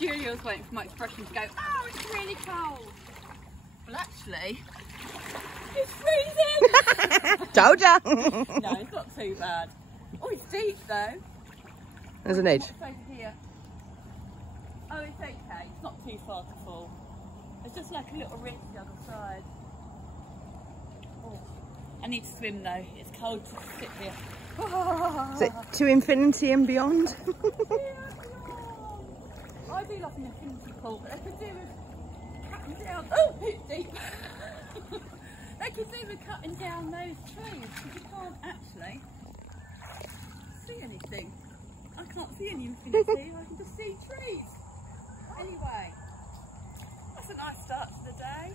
Julia was waiting for my expression to go, oh, it's really cold. Well, actually, it's freezing. Told ya. No, it's not too bad. Oh, it's deep though. There's an edge. What's over here? Oh, it's okay. It's not too far to fall. It's just like a little ridge the other side. Oh, I need to swim though. It's cold to sit here. Is it to infinity and beyond? I do love an infinity pool, but they could do with cutting down. Oh, it's deep. They could do with cutting down those trees because you can't actually see anything. I can't see any infinity. I can just see trees. Anyway, that's a nice start to the day.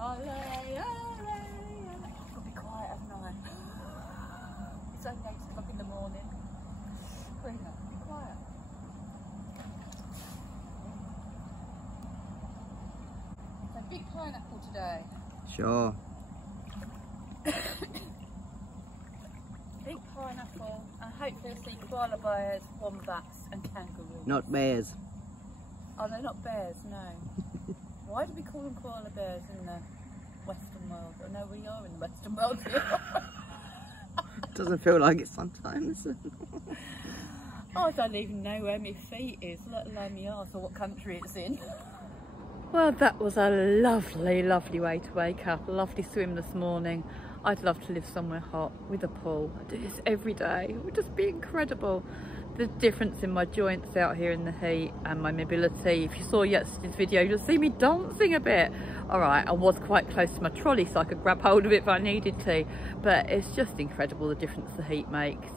Ole, ole, ole. I've got to be quiet, haven't I? It's only 8 o'clock in the morning. Bring up, be quiet. It's a big pineapple today. Sure. Big pineapple, and hopefully we'll see koala bears, wombats and kangaroos. Not bears. Oh, they're not bears, no. Why do we call them koala bears in the Western world? Oh, no, we are in the Western world here. Doesn't feel like it sometimes. I don't even know where my feet is, let alone my arse, or what country it's in. Well, that was a lovely, lovely way to wake up. A lovely swim this morning. I'd love to live somewhere hot with a pool. I do this every day. It would just be incredible. The difference in my joints out here in the heat and my mobility. If you saw yesterday's video, you'll see me dancing a bit. All right, I was quite close to my trolley so I could grab hold of it if I needed to, but it's just incredible the difference the heat makes.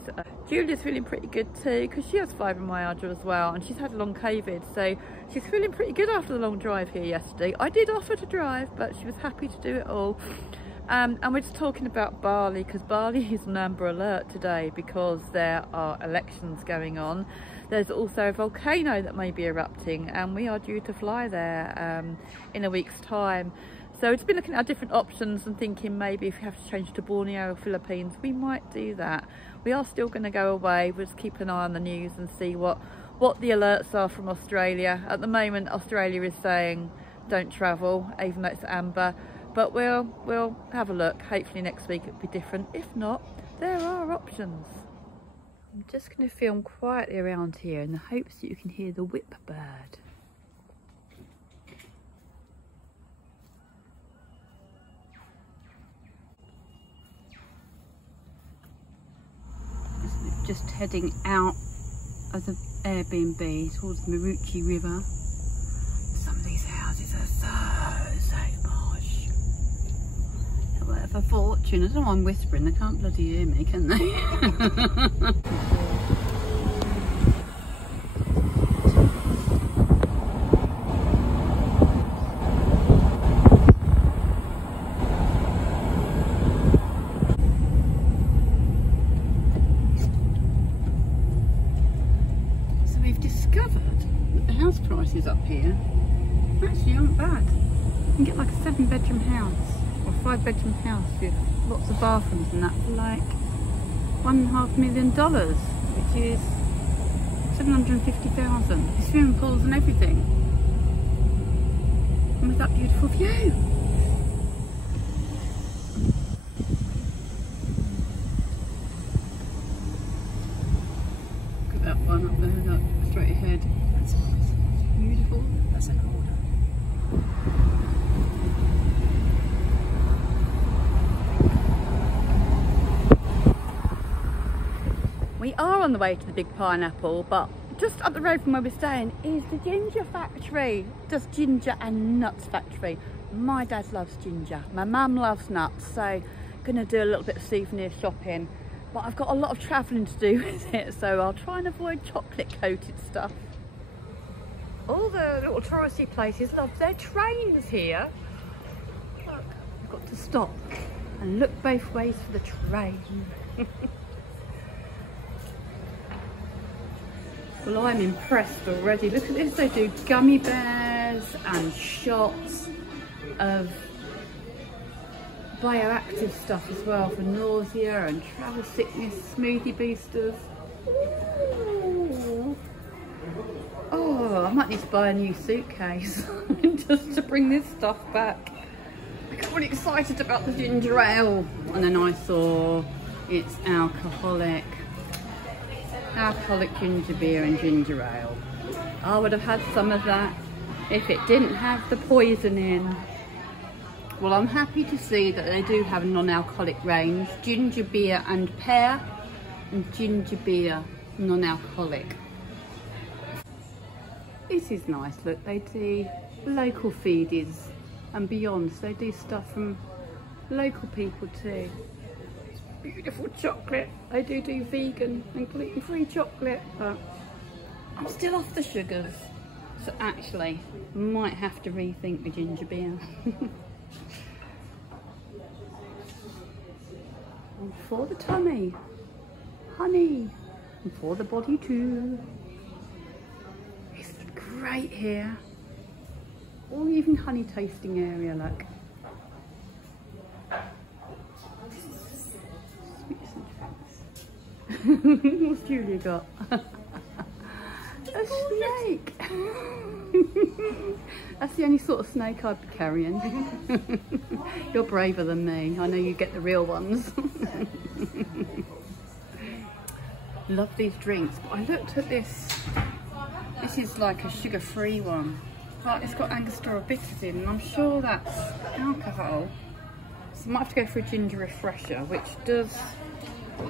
Julia's feeling pretty good too because she has fibromyalgia as well, and she's had long COVID, so she's feeling pretty good after the long drive here yesterday. I did offer to drive, but she was happy to do it all. And we're just talking about Bali because Bali is on Amber Alert today because there are elections going on. There's also a volcano that may be erupting, and we are due to fly there in a week's time. So it's been looking at different options and thinking maybe if we have to change to Borneo or Philippines, we might do that. We are still going to go away. We'll just keep an eye on the news and see what the alerts are from Australia. At the moment, Australia is saying don't travel, even though it's amber. But we'll have a look. Hopefully next week it'll be different. If not, there are options. I'm just going to film quietly around here in the hopes that you can hear the whip bird. Just heading out of the Airbnb towards Maruchi River. Some of these houses are so posh. Worth a fortune. I don't know why I'm whispering, they can't bloody hear me, can they? So we've discovered that the house prices up here actually aren't bad. You can get like a 7-bedroom house or 5-bedroom house with lots of bathrooms and that for like $1.5 million, which is $750,000. With swimming pools and everything, and with that beautiful view. Look at that one up there, look, straight ahead. That's beautiful. That's an order. We are on the way to the big pineapple, but just up the road from where we're staying is the ginger factory. Just ginger and nuts factory. My dad loves ginger. My mum loves nuts, so gonna do a little bit of souvenir shopping. But I've got a lot of travelling to do with it, so I'll try and avoid chocolate coated stuff. All the little touristy places love their trains here. Look, I've got to stop and look both ways for the train. Well, I'm impressed already. Look at this, they do gummy bears and shots of bioactive stuff as well for nausea and travel sickness, smoothie boosters. Oh, I might need to buy a new suitcase just to bring this stuff back. I got really excited about the ginger ale, and then I saw it's alcoholic ginger beer and ginger ale. I would have had some of that if it didn't have the poison in. Well, I'm happy to see that they do have a non-alcoholic range, ginger beer and pear, and ginger beer non-alcoholic. This is nice, look, they do local foodies and beyond, so they do stuff from local people too. It's beautiful chocolate. They do vegan and gluten-free chocolate, but I'm still off the sugars, so actually might have to rethink the ginger beer. And for the tummy, honey, and for the body too. It's great here. Or even honey tasting area, look. What's Julia got? A snake. That's the only sort of snake I'd be carrying. You're braver than me. I know you get the real ones. Love these drinks, but I looked at this. This is like a sugar-free one, but it's got Angostura bitters in, and I'm sure that's alcohol. So I might have to go for a ginger refresher, which does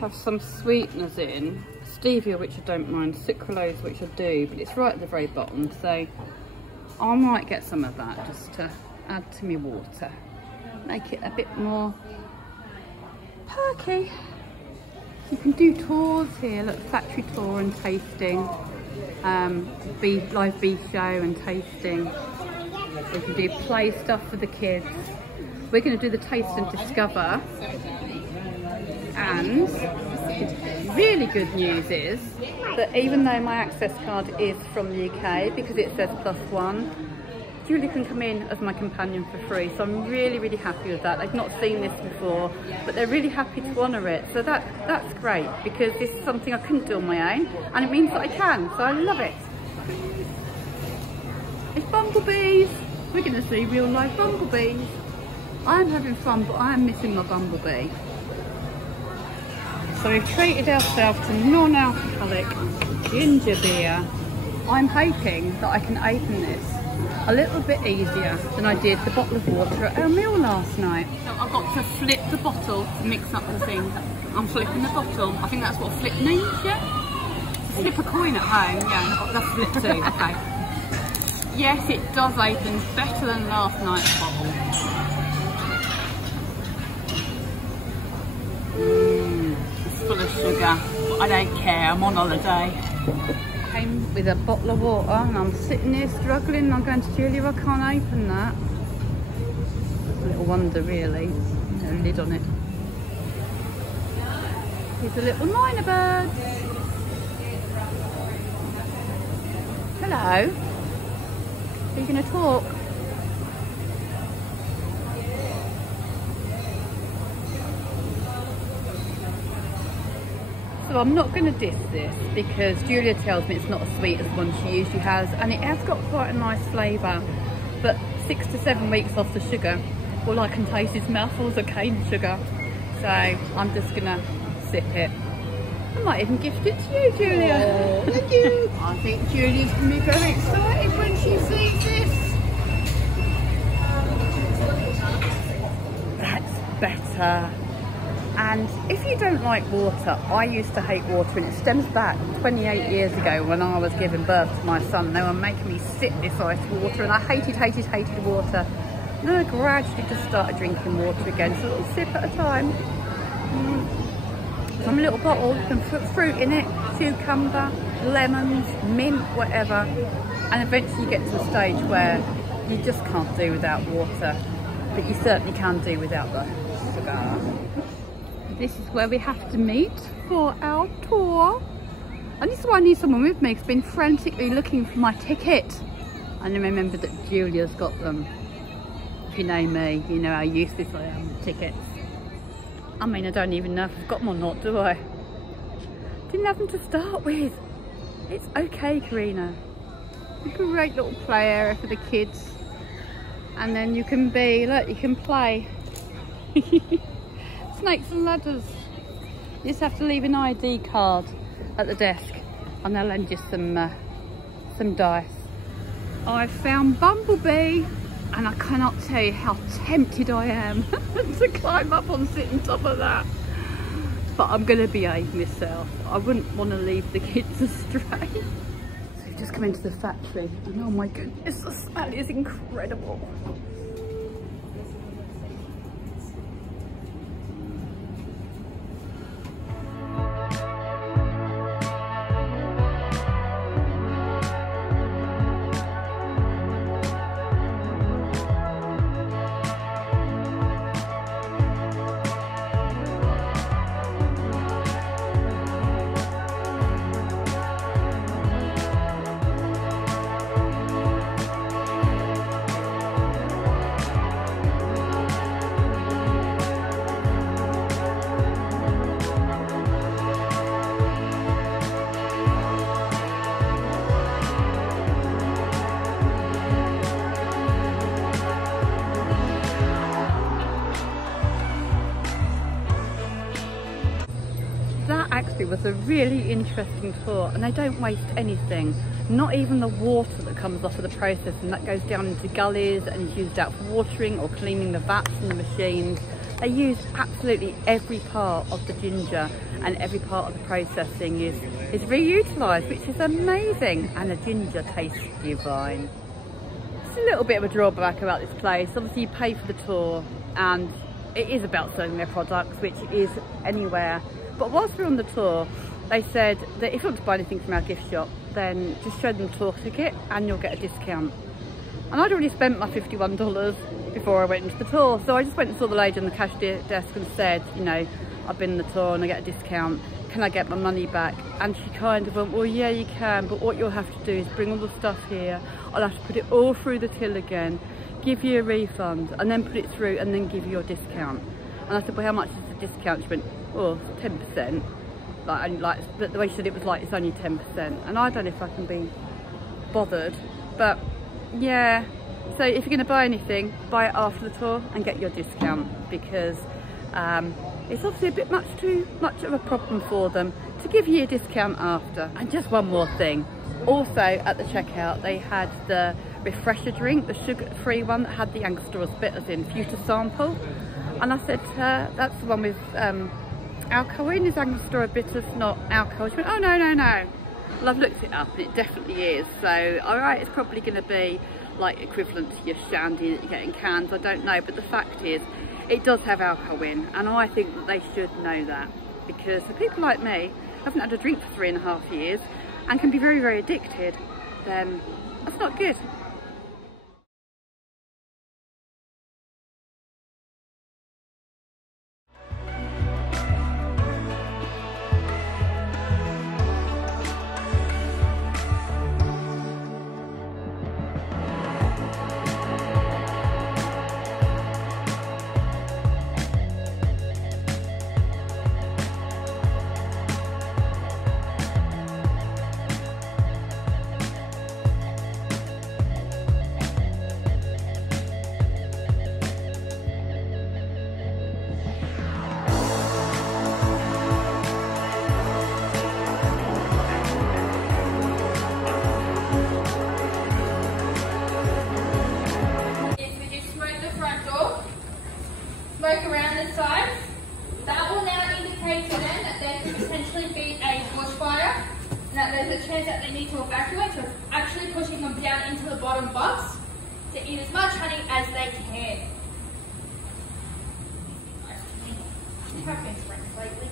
have some sweeteners in. Stevia, which I don't mind, sucralose, which I do, but it's right at the very bottom, so I might get some of that just to add to my water, make it a bit more perky. You can do tours here, look, factory tour and tasting, live beef show and tasting. You can do play stuff for the kids. We're going to do the taste and discover. And really good news is that even though my access card is from the UK, because it says +1, Julia can come in as my companion for free, so I'm really, really happy with that. They've not seen this before, but they're really happy to honour it, so that's great, because this is something I couldn't do on my own, and it means that I can, so I love it. It's bumblebees. We're going to see real life bumblebees. I'm having fun, but I am missing my bumblebee. So we've treated ourselves to non-alcoholic ginger beer. I'm hoping that I can open this a little bit easier than I did the bottle of water at our meal last night. So I've got to flip the bottle to mix up the thing. I'm flipping the bottle. I think that's what flip means, yeah? Flip a coin at home, yeah, that's flip too, okay. Yes, it does open better than last night's bottle. It's full of sugar, but I don't care, I'm on holiday. Came with a bottle of water and I'm sitting here struggling. I'm going to Julia, I can't open that. A little wonder really, no lid on it. Here's a little minor bird. Hello, are you going to talk? So I'm not going to diss this because Julia tells me it's not as sweet as one she usually has, and it has got quite a nice flavour, but 6 to 7 weeks off the sugar, all I can taste is mouthfuls of cane sugar, so I'm just going to sip it. I might even gift it to you, Julia. Oh, thank you. I think Julia's going to be very excited when she sees this. That's better. And if you don't like water, I used to hate water, and it stems back 28 years ago when I was giving birth to my son. They were making me sip this ice water, and I hated water. And then I gradually just started drinking water again, so a little sip at a time. From a little bottle, you can put fruit in it, cucumber, lemons, mint, whatever. And eventually you get to a stage where you just can't do without water, but you certainly can do without the sugar. This is where we have to meet for our tour. And this is why I need someone with me, because I've been frantically looking for my ticket. And then remember that Julia's got them. If you know me, you know how useless I am with tickets. I mean, I don't even know if I've got them or not, do I? Didn't have them to start with. It's okay, Karina. A great little play area for the kids. And then you can be, look, you can play. Snakes and ladders. You just have to leave an ID card at the desk and they'll lend you some dice. I found Bumblebee and I cannot tell you how tempted I am to climb up and sit on top of that. But I'm going to behave myself. I wouldn't want to leave the kids astray. So we've just come into the factory and oh my goodness, the smell is incredible. Actually was a really interesting tour, and they don't waste anything, not even the water that comes off of the process, and that goes down into gullies and is used out for watering or cleaning the vats and the machines. They use absolutely every part of the ginger, and every part of the processing is reutilised, which is amazing, and the ginger tastes divine. It's a little bit of a drawback about this place. Obviously you pay for the tour and it is about selling their products, which is anywhere. But whilst we're on the tour, they said that if you want to buy anything from our gift shop, then just show them the tour ticket and you'll get a discount. And I'd already spent my $51 before I went into the tour. So I just went and saw the lady on the cash desk and said, you know, I've been in the tour and I get a discount. Can I get my money back? And she kind of went, well, yeah, you can, but what you'll have to do is bring all the stuff here. I'll have to put it all through the till again, give you a refund, and then put it through and then give you your discount. And I said, well, how much is the discount? She went, oh, 10%. But the way she said it was like, it's only 10%. And I don't know if I can be bothered, but yeah. So if you're going to buy anything, buy it after the tour and get your discount, because it's obviously a bit too much of a problem for them to give you a discount after. And just one more thing. Also at the checkout, they had the refresher drink, the sugar-free one that had the Angostura bitters in for you to sample. And I said to her, that's the one with alcohol in. Is Angostura bitters not alcohol? She went, oh no, no, no. Well, I've looked it up and it definitely is. So, alright, it's probably going to be like equivalent to your shandy that you get in cans. I don't know, but the fact is, it does have alcohol in, and I think that they should know that, because for people like me, who haven't had a drink for 3.5 years and can be very, very addicted, then that's not good. Smoke around the sides. That will now indicate to them that there could potentially be a bushfire and that there's a chance that they need to evacuate. So it's actually pushing them down into the bottom box to eat as much honey as they can. You have been springs lately.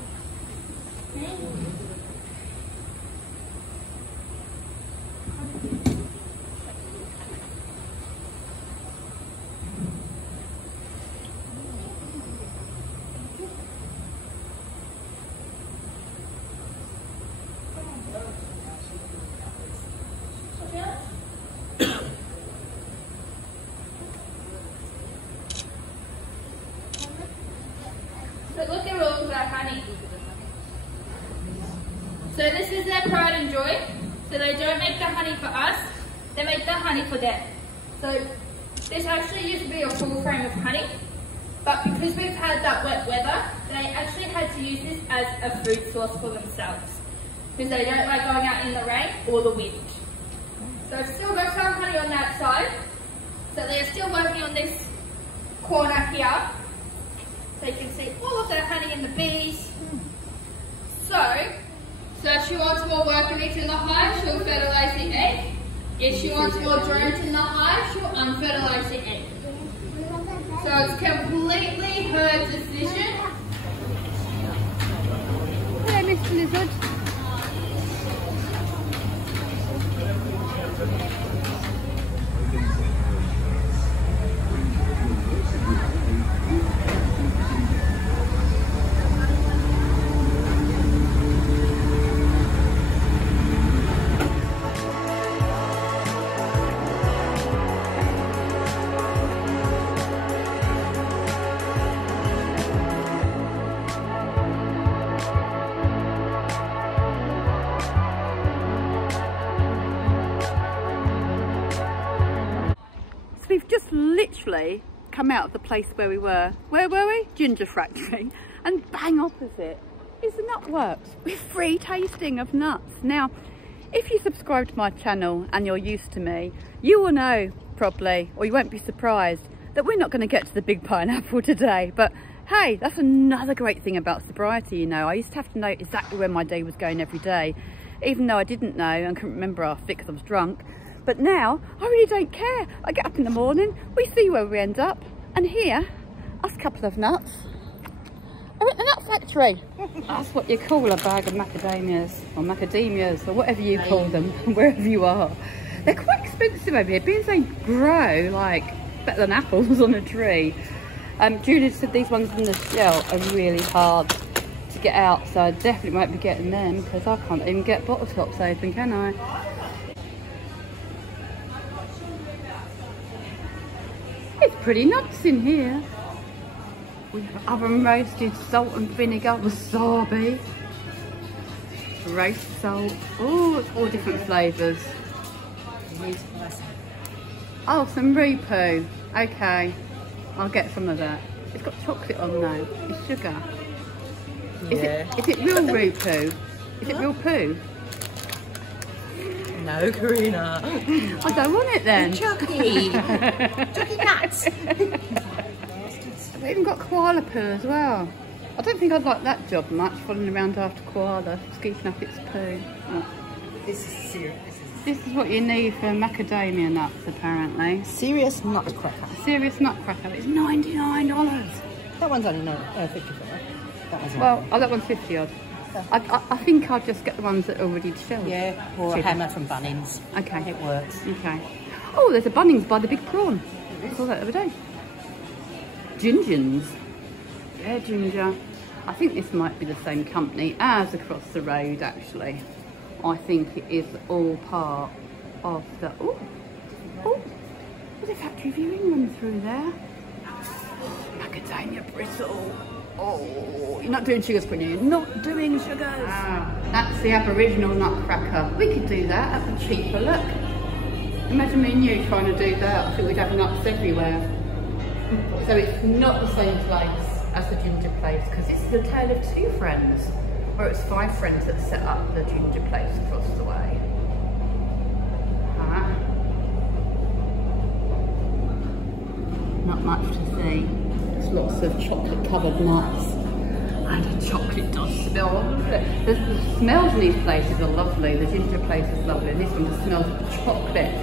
So look at all of that honey. So this is their pride and joy. So they don't make the honey for us, they make the honey for them. So this actually used to be a full frame of honey, but because we've had that wet weather, they actually had to use this as a food source for themselves. Because they don't like going out in the rain or the wind. So I've still got some honey on that side. So they're still working on this corner here. So you can see all of the honey and the bees. So if she wants more worker bees in the hive, she'll fertilise the egg. If she wants more drones in the hive, she'll unfertilise the egg. So it's completely her decision. Yeah, Mr. Lizard. We've just literally come out of the place where we were. Where were we? Ginger Factory. And bang opposite is the Nutworks with free tasting of nuts. Now, if you subscribe to my channel and you're used to me, you will know probably, or you won't be surprised, that we're not going to get to the big pineapple today. But hey, that's another great thing about sobriety, you know. I used to have to know exactly where my day was going every day, even though I didn't know and couldn't remember half of it because I was drunk. But now, I really don't care. I get up in the morning, we see where we end up, and here, us couple of nuts are at the Nut Factory. That's what you call a bag of macadamias, or whatever you call them, wherever you are. They're quite expensive over here, being they grow like better than apples on a tree. Julia said these ones in the shell are really hard to get out, so I definitely won't be getting them because I can't even get bottle tops open, can I? It's pretty nuts in here. We have oven roasted salt and vinegar wasabi, roast salt. Oh, it's all different flavours. Oh, some Rupoo. Okay, I'll get some of that. It's got chocolate on though. It's sugar. Yeah. Is it real Rupoo? Is it real poo? No, Karina. I don't want it then. Chucky. Chucky nuts. They've even got koala poo as well. I don't think I'd like that job much, following around after koala, scooping up its poo. Oh. This is serious. This is what you need for macadamia nuts, apparently. Serious nutcracker. Serious nutcracker. It's $99. That one's only 50. That one's well, oh, that one's 50 odd. I think I'll just get the ones that are already shelled. Yeah, or a hammer from Bunnings. Okay. It works. Okay. Oh, there's a Bunnings by the big prawn. I saw that the other day. Gingers. Yeah, Ginger. I think this might be the same company as across the road, actually. I think it is all part of the... Oh, there's a factory viewing room through there. Macadamia brittle. Oh, you're not doing sugars, Quinn. You're not doing sugars. Ah, that's the Aboriginal nutcracker. We could do that. That would be cheaper. Look. Imagine me and you trying to do that. I think we'd have nuts everywhere. So it's not the same place as the ginger place because it's the tale of two friends, where it's 5 friends that set up the ginger place across the way. Not much to see. There's lots of chocolate covered nuts and a chocolate does smell lovely. The smells in these places are lovely. The ginger place is lovely, and this one just smells of chocolate.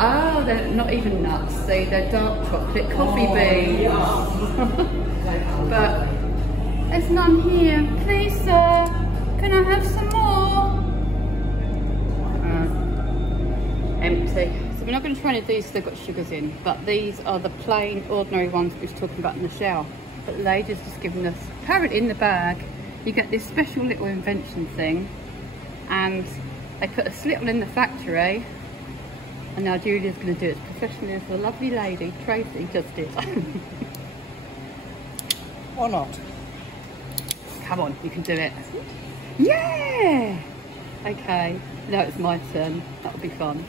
Oh, they're not even nuts, see, they're dark chocolate coffee beans. But there's none here. Please, sir, can I have some more? Empty. So we're not going to try any of these, they've got sugars in, but these are the plain, ordinary ones we were talking about in the shower. But the lady's just given us, apparently in the bag, you get this special little invention thing, and they put a slittle in the factory, and now Julia's going to do it as professionally as the lovely lady, Tracy, just did. Or not. Come on, you can do it. Yeah! Okay, now it's my turn. That'll be fun.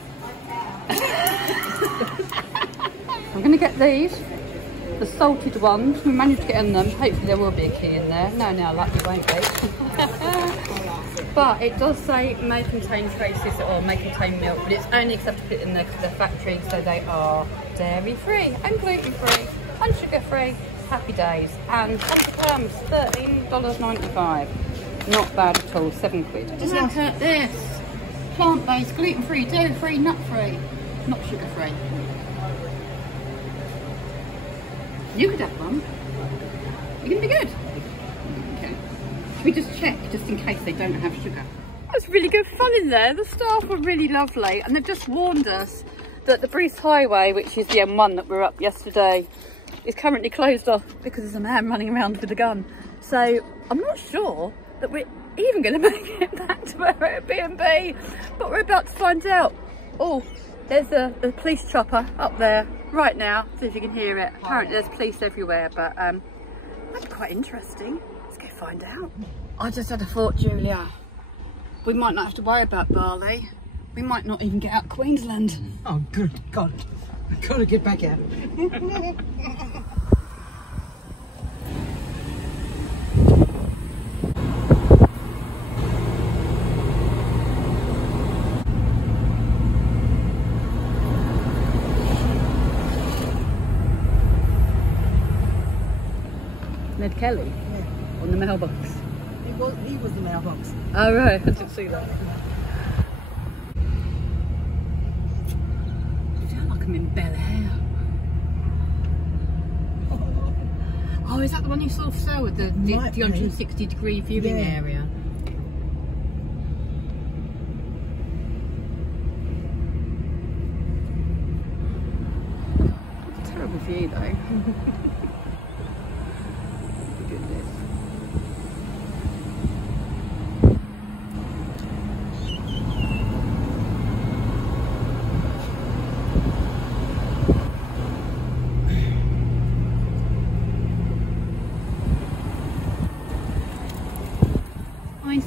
I'm going to get these, the salted ones. We managed to get in them. Hopefully there will be a key in there. No, lucky won't be. But it does say may contain traces or may contain milk, but it's only accepted in there because they're factory, so they are dairy free and gluten free and sugar free. Happy days. And 100 grams, $13.95. Not bad at all, £7. Look at this. Plant-based, gluten-free, dairy-free, nut-free. Not sugar-free. You could have one. You're going to be good. Okay. Should we just check, just in case they don't have sugar? It was really good fun in there. The staff were really lovely. And they've just warned us that the Bruce Highway, which is the M1 that we were up yesterday, is currently closed off because there's a man running around with a gun. So I'm not sure that we're even going to make it back to our Airbnb, but we're about to find out. Oh, there's a police chopper up there right now. See if you can hear it. Apparently there's police everywhere, but that's quite interesting. Let's go find out. I just had a thought, Julia. We might not have to worry about Bali. We might not even get out Queensland. Oh, good God. I've got to get back out. Ned Kelly? Yeah. On the mailbox? He was the mailbox. Oh right, I didn't see that. I feel like I'm in Bel Air. Oh, is that the one you saw for sale with the 360-degree viewing area? It's a terrible view though. Goodness.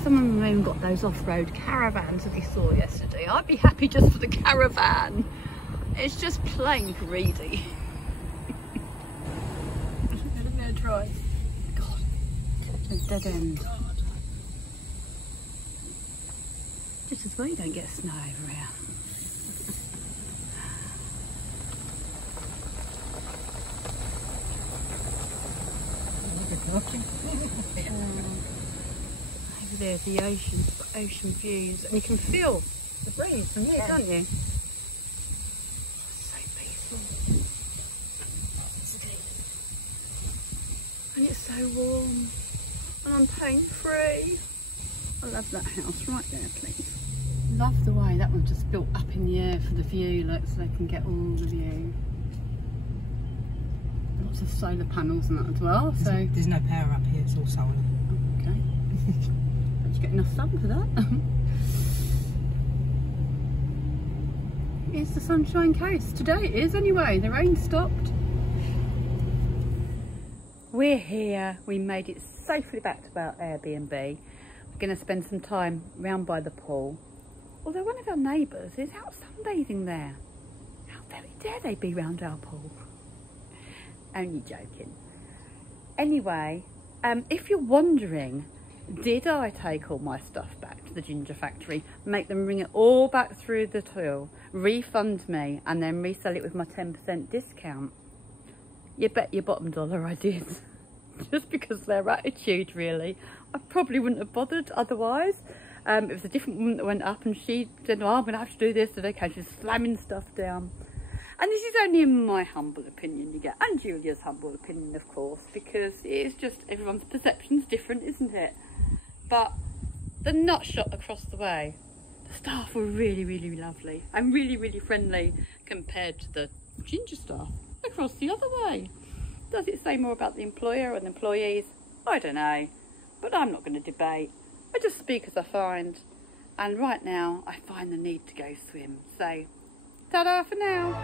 Some of them even got those off-road caravans that we saw yesterday. I'd be happy just for the caravan. It's just plain greedy. Let me try. God, a dead end. Just as well you don't get snow over here. There's the ocean views, and you can feel the breeze from here, can't you? So peaceful. And it's so warm, and I'm pain free. I love that house right there, please. Love the way that one's just built up in the air for the view, look, so they can get all the view. Lots of solar panels and that as well. So there's no power up here, it's all solar. Okay. You get enough sun for that. It's the Sunshine Coast. Today it is anyway. The rain stopped. We're here. We made it safely back to our Airbnb. We're going to spend some time round by the pool. Although one of our neighbours is out sunbathing there. How very dare they be round our pool? Only joking. Anyway, if you're wondering, did I take all my stuff back to the Ginger Factory, make them bring it all back through the till, refund me, and then resell it with my 10% discount? You bet your bottom dollar I did. Just because of their attitude, really. I probably wouldn't have bothered otherwise. It was a different woman that went up and she said, oh, I'm going to have to do this. So okay, she's slamming stuff down. And this is only in my humble opinion, you get, and Julia's humble opinion, of course, because it is just everyone's perception's different, isn't it? But the nut shop across the way, the staff were really, really lovely and really, really friendly compared to the Ginger staff across the other way. Does it say more about the employer and employees? I don't know, but I'm not going to debate. I just speak as I find, and right now I find the need to go swim. So, ta-da for now.